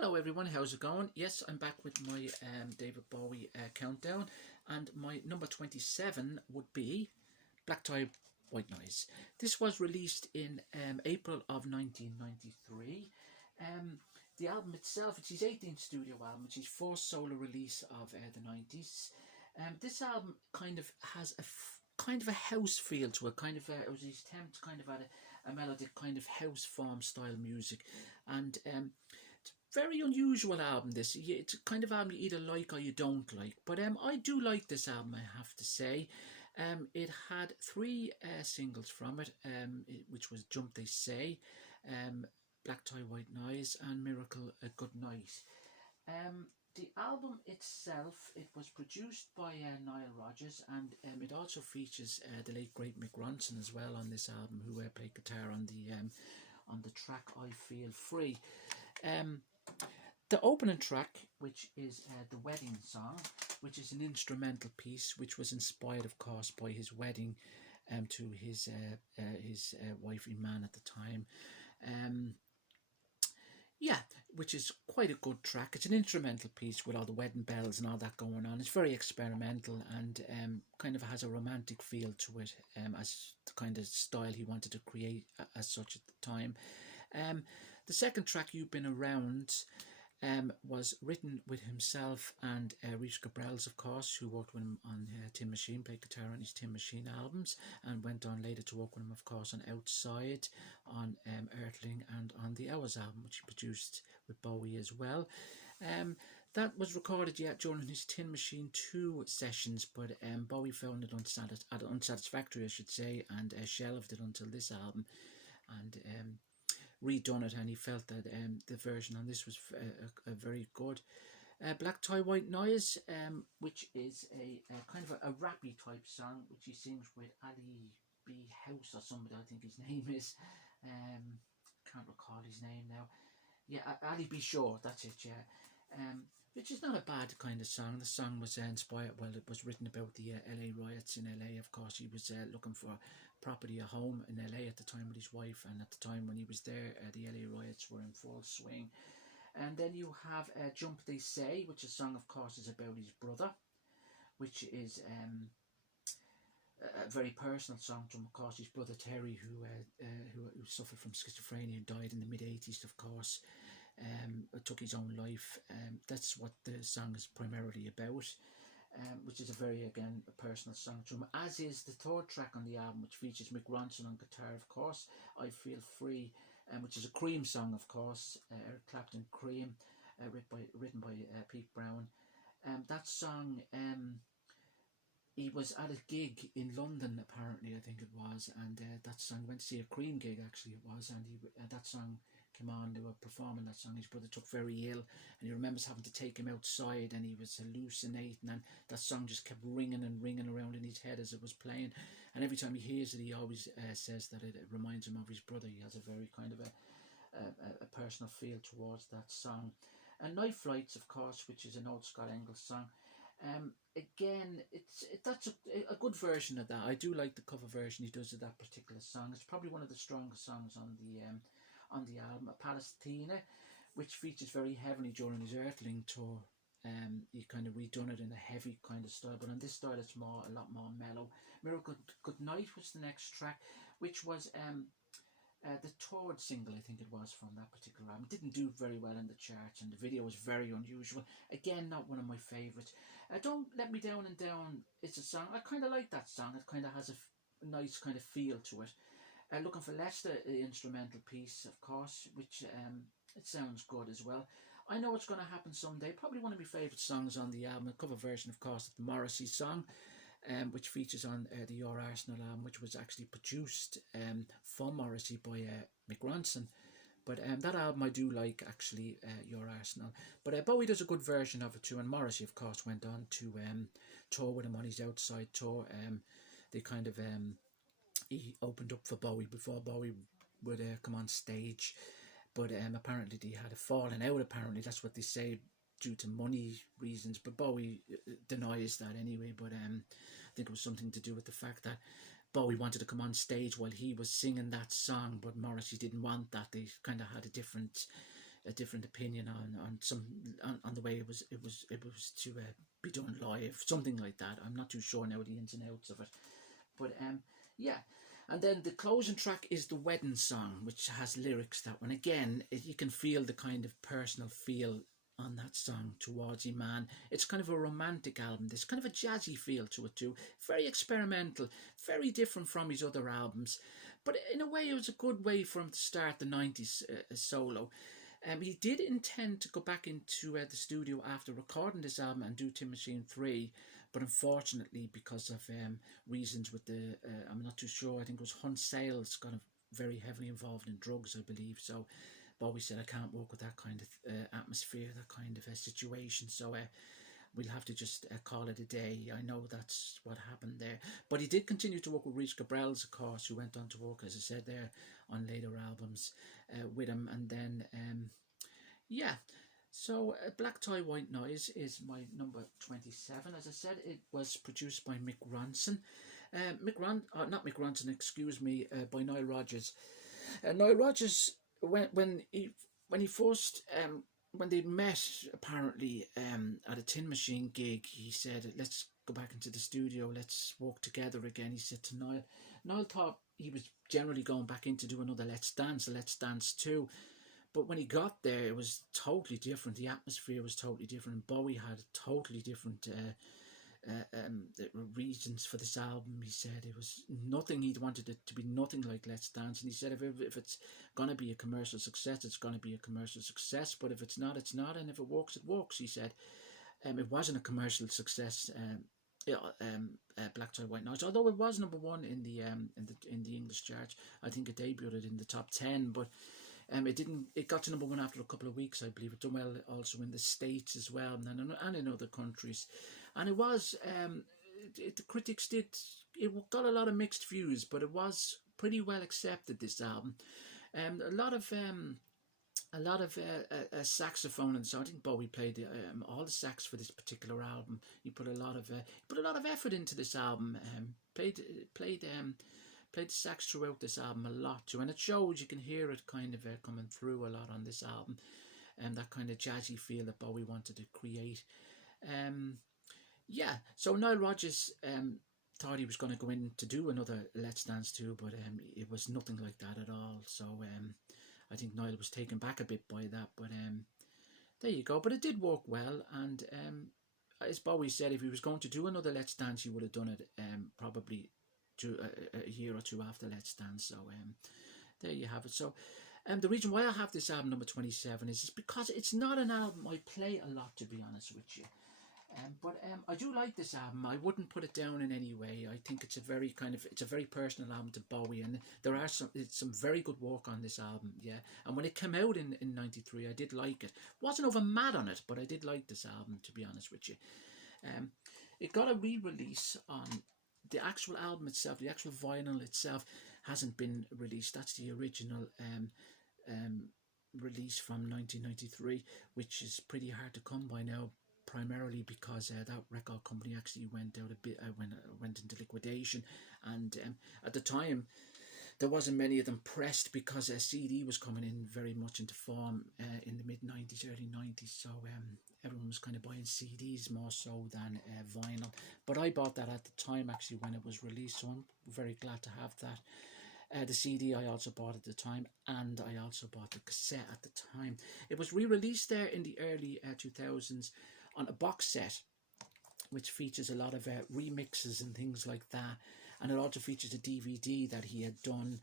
Hello everyone, how's it going? Yes, I'm back with my David Bowie countdown, and my number 27 would be Black Tie, White Noise. This was released in April of 1993. The album itself, it's his 18th studio album, it's his first solo release of the 90s. This album kind of has a house feel to it, it was his attempt to kind of add a melodic kind of house form style music, and very unusual album. It's a kind of album you either like or you don't like, but I do like this album, I have to say. It had three singles from it, which was Jump They Say, Black Tie White Noise, and Miracle A Good Night. The album itself, it was produced by Nile Rodgers, and it also features the late great Mick Ronson as well on this album, who played guitar on the track I Feel Free. The opening track, which is the wedding song, which is an instrumental piece, which was inspired, of course, by his wedding to his wife Iman at the time. Which is quite a good track. It's an instrumental piece with all the wedding bells and all that going on. It's very experimental and kind of has a romantic feel to it, as the kind of style he wanted to create as such at the time. The second track, You've Been Around, was written with himself and Reece Gabrels, of course, who worked with him on Tin Machine, played guitar on his Tin Machine albums, and went on later to work with him, of course, on Outside, on Earthling, and on the Hours album, which he produced with Bowie as well. That was recorded during his Tin Machine 2 sessions, but Bowie found it unsatisfactory, I should say, and shelved it until this album, and redone it, and he felt that the version on this was a very good. Black Tie White Noise, which is a kind of a rappy type song, which he sings with Ali B. House or somebody, I think his name is. Can't recall his name now. Yeah, Ali B. Shaw, that's it, yeah. Which is not a bad kind of song. The song was inspired, well, it was written about the LA riots in LA. Of course, he was looking for property, a home in LA at the time with his wife, and at the time when he was there, the LA riots were in full swing. And then you have Jump They Say, which is a song, of course, is about his brother, which is a very personal song to him, of course. His brother Terry, who suffered from schizophrenia and died in the mid-80s, of course. Took his own life. That's what the song is primarily about, which is a very, again, a personal song to him, as is the third track on the album, which features Mick Ronson on guitar, of course, I Feel Free, which is a Cream song, of course, Eric Clapton, Cream, written by Pete Brown. That song, he was at a gig in London, apparently, I think it was, and that song, went to see a Cream gig, actually it was, and that song came on, they were performing that song. His brother took very ill, and he remembers having to take him outside, and he was hallucinating, and that song just kept ringing and ringing around in his head as it was playing, and every time he hears it, he always says that it reminds him of his brother. He has a very kind of a personal feel towards that song. And Night Flights, of course, which is an old Scott Engels song. Again, that's a good version of that. I do like the cover version he does of that particular song. It's probably one of the strongest songs on the album. Palestina, which features very heavily during his Earthling tour. He kind of redone it in a heavy kind of style, but on this style it's a lot more mellow. Miracle Good Night was the next track, which was the third single, I think it was, from that particular album. It didn't do very well in the charts, and the video was very unusual. Again, not one of my favourites. Don't Let Me Down and Down, it's a song, I kind of like that song. It kind of has a nice kind of feel to it. Looking for Leicester, the instrumental piece, of course, which it sounds good as well. I Know It's Gonna Happen Someday, probably one of my favourite songs on the album. A cover version, of course, of the Morrissey song, which features on the Your Arsenal album, which was actually produced for Morrissey by Mick Ronson. But that album I do like, actually, Your Arsenal. But Bowie does a good version of it too, and Morrissey, of course, went on to tour with him on his Outside tour. They kind of he opened up for Bowie before Bowie would come on stage, but apparently they had a falling out. Apparently, that's what they say, due to money reasons, but Bowie denies that anyway. But I think it was something to do with the fact that Bowie wanted to come on stage while he was singing that song, but Morrissey didn't want that. They kind of had a different a different opinion on the way it was to be done live, something like that. I'm not too sure now the ins and outs of it, but yeah. And then the closing track is the wedding song, which has lyrics. That one again, you can feel the kind of personal feel on that song towards your man. It's kind of a romantic album. There's kind of a jazzy feel to it too. Very experimental, very different from his other albums. But in a way, it was a good way for him to start the 90s solo. He did intend to go back into the studio after recording this album and do Tin Machine 3, but unfortunately, because of reasons with the, I'm not too sure, I think it was Hunt Sales got very heavily involved in drugs, I believe, so Bowie said, I can't work with that kind of atmosphere, that kind of situation, so we'll have to just call it a day. I know that's what happened there. But he did continue to work with Rich Cabrels, of course, who went on to work, as I said there, on later albums with him. And then, yeah, so Black Tie, White Noise is my number 27. As I said, it was produced by Mick Ronson. Not Mick Ronson, excuse me, by Nile Rodgers. Nile Rodgers, when he first... when they met, apparently, at a Tin Machine gig, he said, let's go back into the studio, let's work together again. He said to Niall. Niall thought he was generally going back in to do another Let's Dance, a Let's Dance 2. But when he got there, it was totally different. The atmosphere was totally different. Bowie had totally different reasons for this album. He said it was nothing, he wanted it to be nothing like Let's Dance, and he said if it's gonna be a commercial success, it's gonna be a commercial success, but if it's not, it's not, and if it works, it works. He said it wasn't a commercial success, Black Tie, White Noise, although it was number one in the English charts. I think it debuted in the top 10, but it got to number one after a couple of weeks, I believe. It done well also in the States as well, and in other countries. And it was, the critics it got a lot of mixed views, but it was pretty well accepted, this album. A lot of saxophone, and so I think Bowie played all the sax for this particular album. He put a lot of effort into this album. Played the sax throughout this album a lot too, and it shows. You can hear it kind of coming through a lot on this album, and that kind of jazzy feel that Bowie wanted to create. Yeah, so Nile Rodgers thought he was going to go in to do another Let's Dance 2, but it was nothing like that at all. So I think Niall was taken back a bit by that, but there you go. But it did work well, and as Bowie said, if he was going to do another Let's Dance, he would have done it probably a year or two after Let's Dance. So there you have it. So the reason why I have this album number 27 is because it's not an album I play a lot, to be honest with you. But I do like this album. I wouldn't put it down in any way. I think it's a very personal album to Bowie, and there are some very good work on this album, yeah. And when it came out in 93, I did like it. Wasn't over mad on it, but I did like this album, to be honest with you. It got a re-release on the actual album itself. The actual vinyl itself hasn't been released. That's the original release from 1993, which is pretty hard to come by now, primarily because that record company actually went into liquidation, and at the time there wasn't many of them pressed because CD was coming in very much into form in the mid-90s, early 90s, so everyone was kind of buying CDs more so than vinyl. But I bought that at the time actually when it was released, so I'm very glad to have that. The CD I also bought at the time, and I also bought the cassette at the time. It was re-released there in the early 2000s on a box set, which features a lot of remixes and things like that, and it also features a DVD that he had done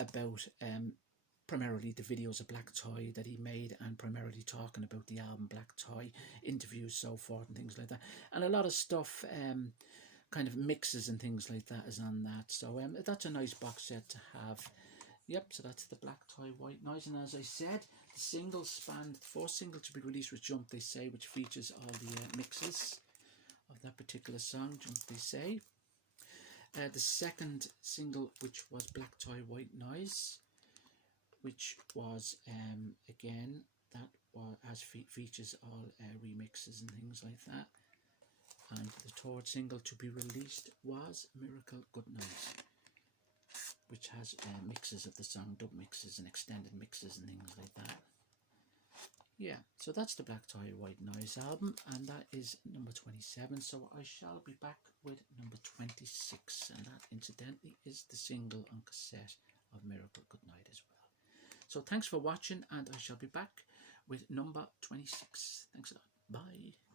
about primarily the videos of Black Tie that he made, and primarily talking about the album Black Tie, interviews, so forth, and things like that, and a lot of stuff, kind of mixes and things like that is on that. So that's a nice box set to have. Yep, so that's the Black Tie, White Noise, and as I said, the single spanned, the first single to be released was Jump They Say, which features all the mixes of that particular song, Jump They Say. The second single, which was Black Tie, White Noise, which was, again, that features all remixes and things like that. And the third single to be released was Miracle Good Night, which has mixes of the song, dub mixes and extended mixes and things like that. Yeah, so that's the Black Tie White Noise album, and that is number 27. So I shall be back with number 26, and that incidentally is the single on cassette of Miracle Goodnight as well. So thanks for watching, and I shall be back with number 26. Thanks a lot. Bye.